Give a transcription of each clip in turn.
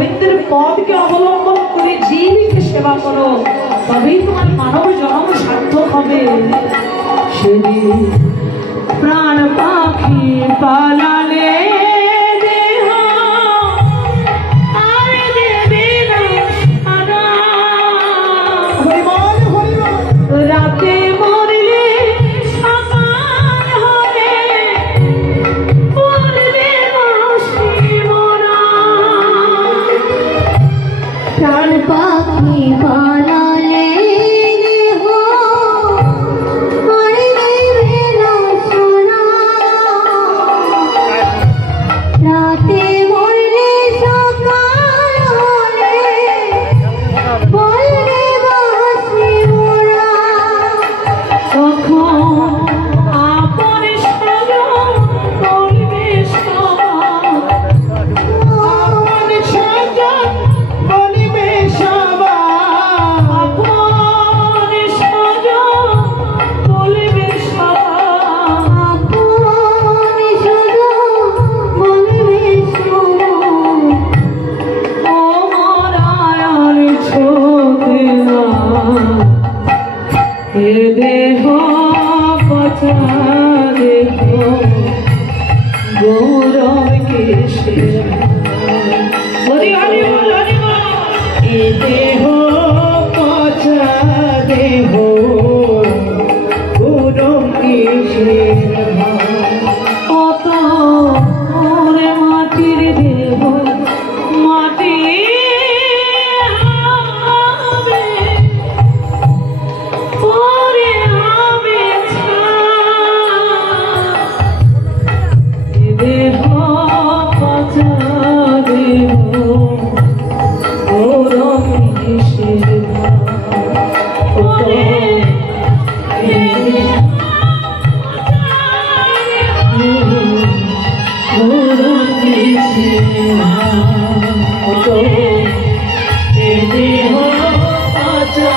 গোবিন্দের পথকে অবলম্বন করে জীবকে সেবা করো, তবেই তোমার মানব জন্ম সার্থক হবে। সেদিন প্রাণ পাখি পালালে দেহ আর দেবে না সারা। রাতে মরলে সকাল হবে, বলবে বাঁশি মোরা। প্রাণ পাখি পালালে দেহ আর দেবে না সোনা। রাতে মরলে সকাল হলে বলবে বাঁশি মোরা। তখন আপন স্বজন বলবে সবাই, আপন স্বজন বলবে সবাই, আপন স্বজন বলবে সবাই। আপন শুধু বলবে শোনো। ও মরার ছোটে না, এ দেহ পচা দেহ গৌরব কিসের। হরি হরি বল, হরি বল। এ দেহ পচা দেহ গৌরব কিসের। কত ওরে মাটির দেহ মাটি হবে, পরে হবে ছাই। এ দেহ পচা দেহ গৌরব কিসের। ওরে এ দেহ গৌরব কিসের। এ দেহ পচা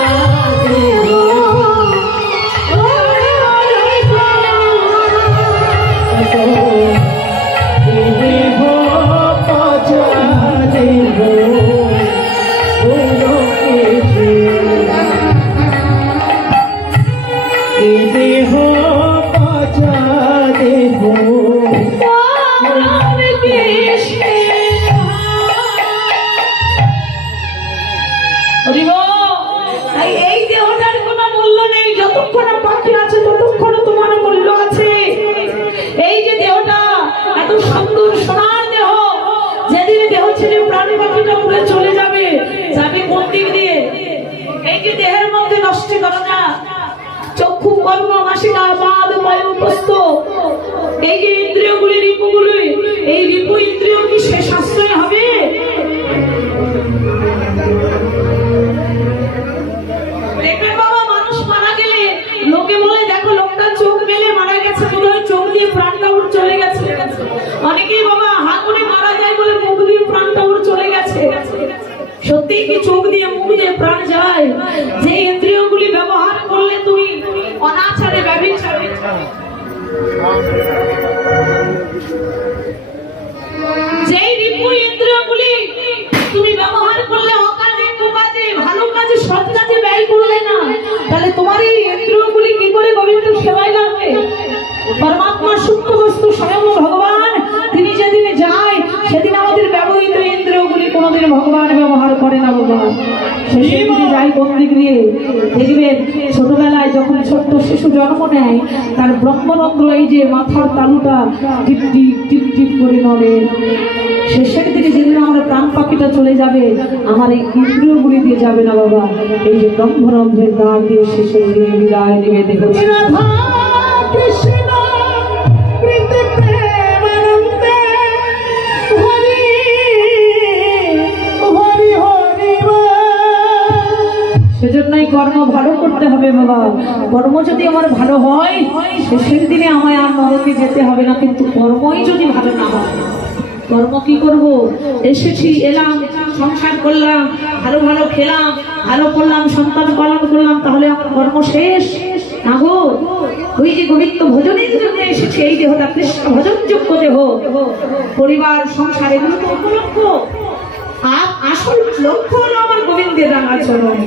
দেহ এই দেহটার কোনো মূল্য নেই, যতক্ষণ পাখি আছে ততক্ষণ তোমার মূল্য আছে। এই যে দেহটা এত সুন্দর সোনার দেহ, যেদিন দেহ ছেড়ে প্রাণী পাখিটা উড়ে চলে যাবে, যাবে কোন দিক দিয়ে? এই যে দেহের মধ্যে নষ্ট করো না, চক্ষু কর্ম নাসিকা পাদ বায়ু উপস্থ, এই যে ইন্দ্রিয়গুলি রিপুগুলি, এই রিপু ইন্দ্রিয় কি শেষ আশ্রয় হবে? দেখবেন বাবা, মানুষ মারা গেলে লোকে বলে দেখো লোকটা চোখ মেলে মারা গেছে, বোধহয় চোখ দিয়ে প্রাণটা উড়ে চলে গেছে। অনেকেই বাবা হাগুনে মারা যায় বলে মুখ দিয়ে প্রাণটা উড়ে চলে গেছে। সত্যি কি চোখ দিয়ে মুখ দিয়ে প্রাণ যায়? যে ইন্দ্রিয়গুলি ব্যবহার করলে তুমি অনাচারে ব্যভিচারে, যেই রিপু ইন্দ্রিয়গুলি তুমি ব্যবহার করলে অকাজে কুকাজে ভালো কাজে সৎ কাজে ব্যয় করলে না, তাহলে তোমার এই ইন্দ্রিয়গুলি কি করে গোবিন্দের সেবায় লাগবে? পরমাত্মার সূক্ষ্ম বস্তু স্বয়ং ভগবান, তিনি যেদিন যায় সেদিন আমাদের ব্যবহৃত ইন্দ্রিয়গুলি কোনোদিন ভগবান ব্যবহার করে না বাবা। সেদিন যাই কোন দিক দিয়ে দেখবেন, ছোটবেলায় যখন ছোট্ট শিশু জন্ম নেয় তার ব্রহ্মরন্ধ্র এই যে মাথার তালুটা টিপ টিপ টিপ টিপ করে নড়ে। শেষের দিকে যেদিন আমার প্রাণ পাখিটা চলে যাবে, আমার এই ইন্দ্রিয়গুলি দিয়ে যাবে না বাবা, এই যে ব্রহ্মরন্ধ্রের দ্বার দিয়ে শেষের দিকে বিদায় নেবে। দেখো কৃষ্ণ প্রীতি প্রেমানন্দে হরি হরি হরি। সেজন্যই কর্ম ভালো করতে হবে বাবা। কর্ম যদি আমার ভালো হয়, শেষের দিনে আমায় আর নরকে যেতে হবে না। কিন্তু কর্মই যদি ভালো না হয়, কর্ম কি করব? এসেছি, এলাম, সংসার করলাম, ভালো ভালো খেলাম, ভালো করলাম, সন্তান পালন করলাম, তাহলে আমার কর্ম শেষ না গো। ওই যে গোবিন্দ ভজনের জন্য এসেছে, এই দেহটা কৃষ্ণ ভজনযোগ্য দেহ, পরিবার সংসার এগুলো তো উপলক্ষ। আসল লক্ষ্য হলো আমার গোবিন্দের রাঙাচরণ।